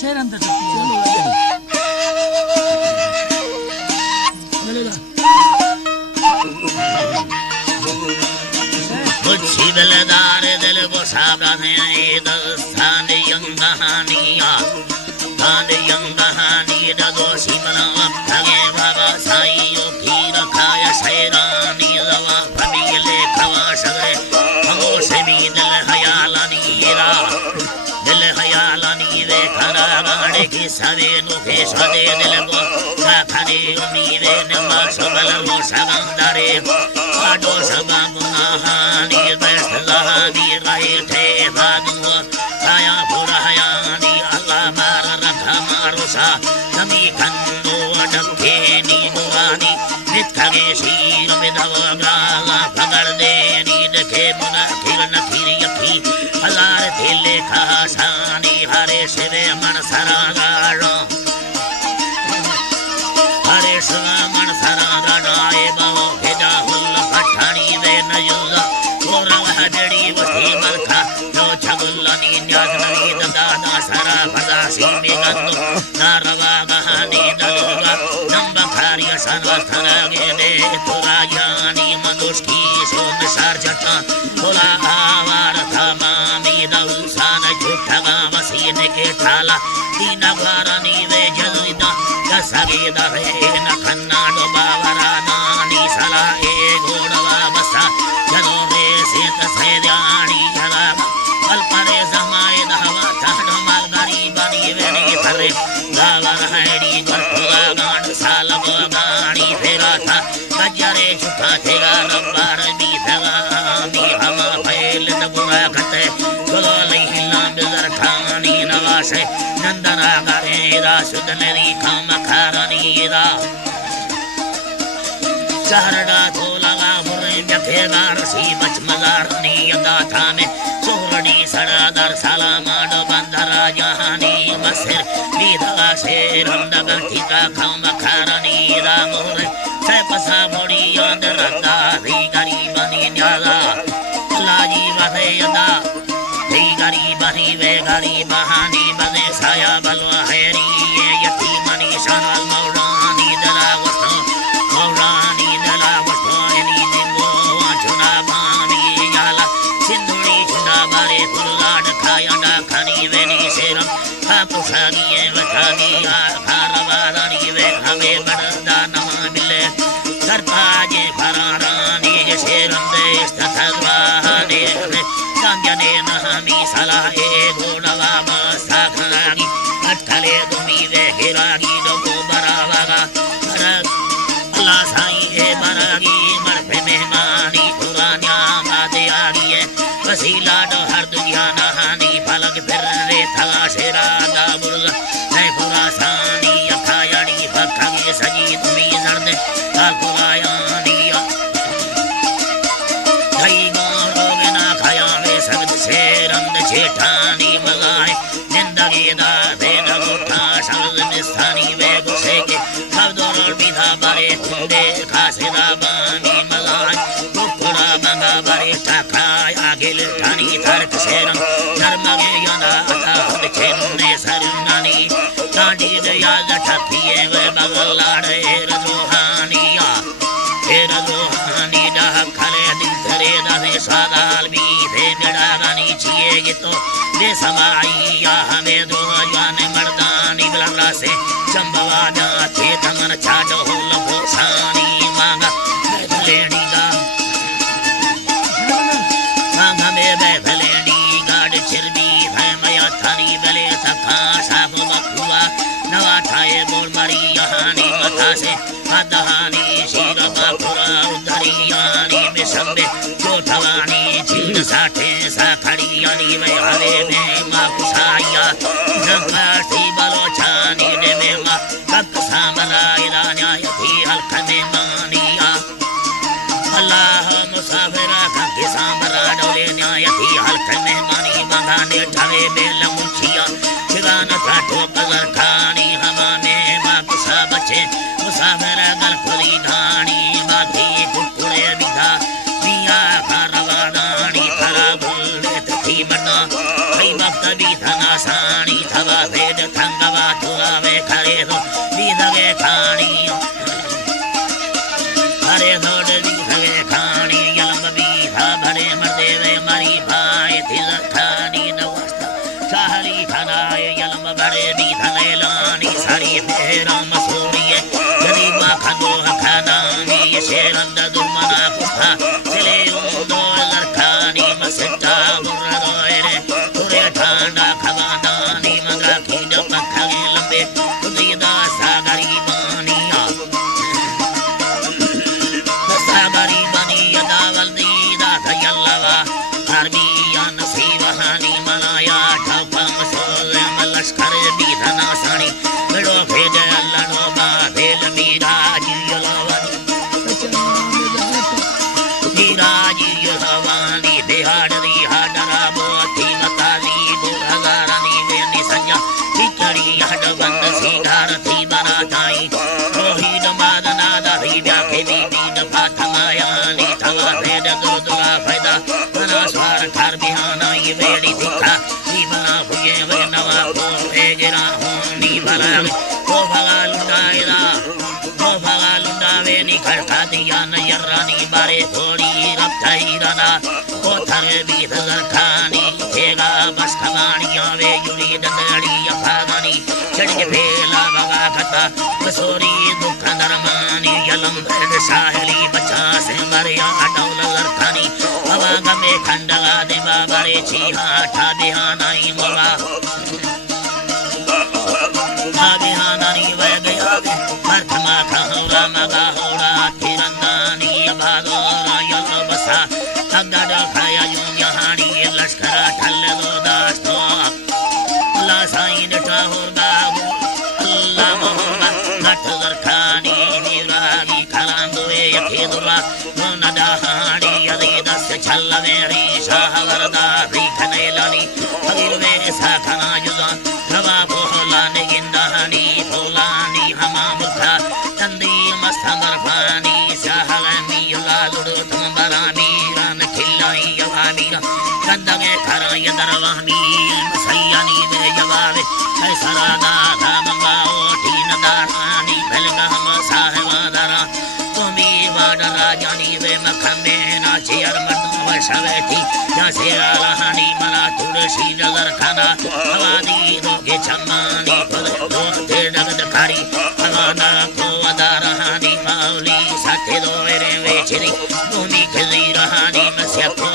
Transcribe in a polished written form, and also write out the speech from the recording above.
शेर अंदर दिलदार दिल को साबरा ने स्थान यंगहानिया स्थान यंगहानी दो शिमला भगे बाबा साई यो की रखाय सैरानी दवा फमीले खवा सगरे हमो से भी दिल हयालानी रे खरा गाड़े की सवे नुखे सदे दिल को साखरे उम्मीदे नवा सबल वो सगंदरे आडो सबा गुनाहानी दस्तहानी रहे थे बादुआ काया पुरहयानी अल्लाह मार रखा मारुसा नमी खंदो अडके नी दुरानी नित्खगे शीर में दवगाला पकड़ दे नींद के मुना खिल नखीर यखी अल्लाह थेले खासानी हरे शिवे मन सरागारो हरे शिवा मन सरागाए बाबो भेजा हुल पठानी दे नयुला गोरव हजड़ी वसी मलखा जो छगुल्लनी न्याजनी दादा सरा फदासी में गंदो नारवा गहानी दलुगा नंबा खारिया सनवथना गेने तुरायानी मनुष्की सोन सारजटा बोला आवार था मामी दउसान झूठगा मसीन के ठाला दीना वारानी वे जलुदा कसगे दवे न खन्ना दो बावरा नानी सला ए घोड़वा बसा जनो रे सेत सेदानी जला अल्परे जमाए दहवा थाडो माल गरीबनी वेनी थरे गावर हैडी गरपुआ गांड साल गाणी फेरा था गजरे छुटा थेगा नंबर भी थगा मी हम फैल दबुआ खते गोलो लहिला बिजर खानी नवासे नंदना गरेरा सुदनरी खाम खारनी रा सहरड़ा थोलगा बुरे जखेगा रसी बच मजारनी यदा थाने सोरडी सड़ादर साला माडो बंदरा जहानी बसर बीधा से रंदगा ठीका खाम खारनी रा मोरे से पसा बड़ी याद रंदा री गरीबनी न्याला लाजी बधे यदा री गरीबनी वे गरीबहानी बदे साया बलवा हैरी ये यतीमनी शाल मौलानी दला वस्तो मौलानी दला वस्तो एनी दिंगो चुना बानी याला सिंधुड़ी चुना बारे फुलाड खाया ना खानी वेनी सेरम खापुशानी ये वठानी खारवारानी वे हमें बड़दा नमा मिले सरताजे फरारानी सेरम देश तथगवाने संजने नहमी सला ए घोड़वा बसा खानी अटकले दुमी वे हिरागी दो बरावागा अल्लाह साई ए बरागी मरफे मेहमानी पुरानिया बादे आगी है वसीला दो हर दुनिया नहानी फलक फिर रे थला शेरा दा बुर्गा है खुरासानी अखायानी भक्खगे सजी तुमी जर्दे खुरायानी धई गोरो बिना खाया में सगद से रंद छेठानी मलाए जिंदगी दा भेद गुठा शब्द निस्थानी वे गुस्से के खबदोर विधा बारे खुंदे खासे दा बानी मलाए टुकड़ा बंगा बारे ठखाय आगे ठानी थरक सेरम नरमगे यना अता हद छेने सरनानी कांडी दया ठपिए वे बगलाड़े रजोहानिया रजोहानी दा खले दिल थरे दा दे सादाल भी थे निड़ागानी छिए ये तो दे समाई या हमें दो जाने मर्दानी बलंगा से चंबवा दा थे तमन छाडो हो लभो सानी मांगा लेडी दा मांगा में बेलेडी गाड़ चिरबी है मया थानी बले तखा साब बखुआ नवा ठाए बोल मरी यहानी मथा से अदहानी शीरा बापुरा उदरियानी में संबे जो ठवानी झील साठे साखड़ियानी में हवे में माँ कुसाया नंगाठी बलोचानी ने में माँ कक सामरा इरान्या यथी हल्क में मानिया अल्लाह मुसाफिरा कक सामरा डोले न्यायथी हल्क में मानी बंगाने ठवे बेल मुछिया ठिकाना फाटो कलर खानी हवा में माँ कुसा बचे मुसाफिर गल खुली धानी बाधी कुकुड़े बिधा पिया खारवा दानी खरा बुल्ले थी मरना कई वक्त भी थना सानी थवा भेद खंगवा तुरावे खरे दो बीधगे खानी हरे दौड़ बीधगे खानी यलम बीधा भरे मर्देवे मरी भाई थी खानी नवस्ता चाहली खनाए यलम भरे बीधने लानी सारी फेरा मसूरिये गरीबा खनो खनानी शेरंद दुमना पुखा चले दो लरखानी मसटा बुर्रदोरे तुरे ठांडा खवादानी मगा खीड पखगे लंबे उदीदा सागरी बानिया सागरी बानिया दावल्दी दा यल्लवा हरबिया नसीबहानी मलाया ठौका मसोले मलश्कर बीधना सानी बड़ो भेज लड़ो बाधेल मीराजी यलवानी मीराजी यलवानी बिहाड़ी हाडरा बोथी मताली बुहगारानी बेनी संजा बिचड़ी हड बंद सिंगार थी बना ताई रोहित मादना दादी व्याखे बीबी दफा थमायानी थवा भेद दुर्दुरा फायदा बना स्वार खार बिहाना ये बेड़ी दिखा नी बना हुए वे नवा को भेजरा होनी बना तो भगा लुटाएगा तो भगा लुटावे नी खड़का दिया न यर्रानी बारे थोड़ी रफ्ताई रना को थरे बीत खानी ठेगा बस खगानिया वे युरी दंदड़ी अफागानी चढ़ के फेला भगा खता बसोरी दुख नरमानी यलम भैद साहली बचा से मरिया डौल लरखानी हवा गमे खंडगा देवा बारे चीहा ठा बिहानाई मवा बिहानानी वह गया मर्थमा खौरा मगा होरा तिरंदानी भादोरा यल बसा तगड़ खाया यूं यहानी लश्करा ठल दो दास्तो अल्लाह साईं टाहुर बाबू अल्लाह मोहम्मद नट दरखानी निरागी खलांदोए यखीदुल्ला नदाहानी यदि दस छल मेरी शाहवरदा रिखने लानी फकीर वे साखना जुदा रवा बोलाने गिंदानी बोलानी हमा मुखा तंदी मस्तमर फानी शाहलानी लालुड़ तुंबरानी रान खिलाई यवामीरा कंदगे खरा यदरवानी सैयानी में जवाबे सरादा धामगाओ तीन दारानी भलगा हम साहबा दरा तुमी वाडरा जानी वे मखमे नाचे अरमन वशवेती जैसे आलाहानी मना तुलसी नगर खाना हवादी रोगे चम्मानी पद दो ते डगद खारी हवाना को अदारहानी माउली साथे दो मेरे वेचरी भूमि खजी रहानी मस्या को